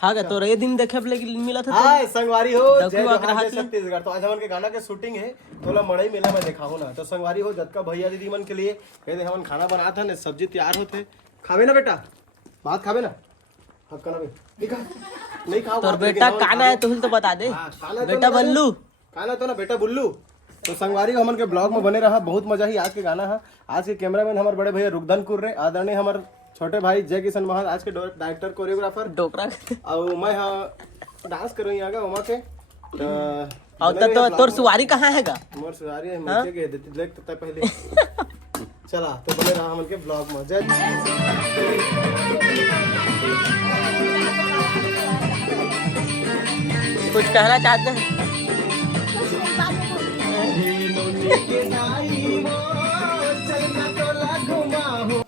हाँ तो ये दिन देखे लेकिन मिला था हाँ संगवारी हो जय छत्तीसगढ़। तो आज हमन के गाना के शूटिंग है तो मड़ई मेला में देखा हो ना। तो संगवारी हो जतका भैया दीदी मन के लिए कहते हमन खाना बना था ना, सब्जी तैयार होते, खावे ना बेटा, भात खावे ना, हक्का ना नहीं खाओ तो बेटा काना है तो बता दे बेटा बल्लू खाना तो ना बेटा बुल्लू। तो संगवारी हमन के ब्लॉग में बने रहा, बहुत मजा ही आज के गाना है। आज के कैमरामैन हमारे बड़े भैया रुगधन कुर्रे, आदरणीय हमारे छोटे भाई जय किशन महान, आज के डायरेक्टर कोरियोग्राफर डोकरा और मैं हाँ डांस कर रही आगा वहाँ के। और तो तोर सुवारी कहाँ हैगा? मोर सुवारी है नीचे के देख तो पहले चला। तो बने रहा हमन के ब्लॉग में। जय कुछ कहना चाहते हैं?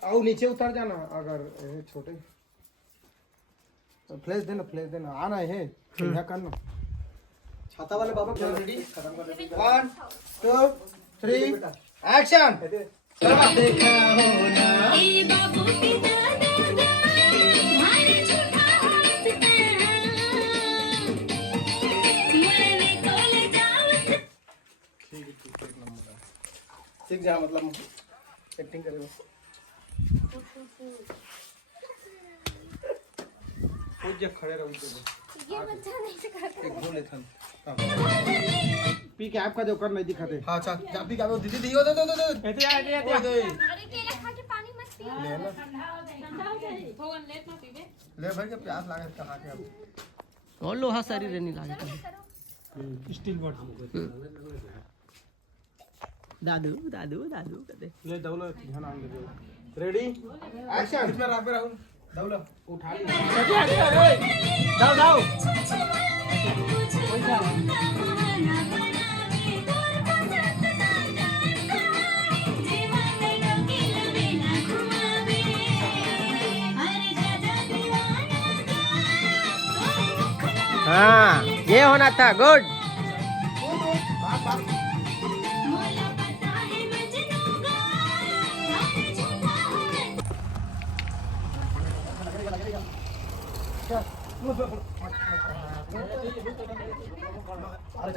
आओ नीचे उतर जाना अगर छोटे तो फ्लैश देना आना है क्या करना। छाता वाले बाबा रेडी, 1 2 3 एक्शन। देखा हो ना ए बाबू की दादा भाई झूठा हंसता मुझे कोले जावत। ठीक सीख जा, मतलब एक्टिंग करेगा। जब खड़े रहो ये बच्चा नहीं सिखाता। एक बोले था पी के आपका जो कर नहीं दिखाते। हां अच्छा जा पी के दीदी दियो दे ऐसे आ गया। अरे केला खा के पानी मत पी, ठंडा हो जाए थोड़ा लेट ना पीबे ले भाई के प्यास लागे कहा के अब और लोहा शरीर नहीं लागे स्टील बॉटल दादू दादू दादू कहते ले दौला ध्यान आन दे। Ready action. इसमें रात में राहुल दौला उठा ले जाओ हाँ ये होना था। गुड अरे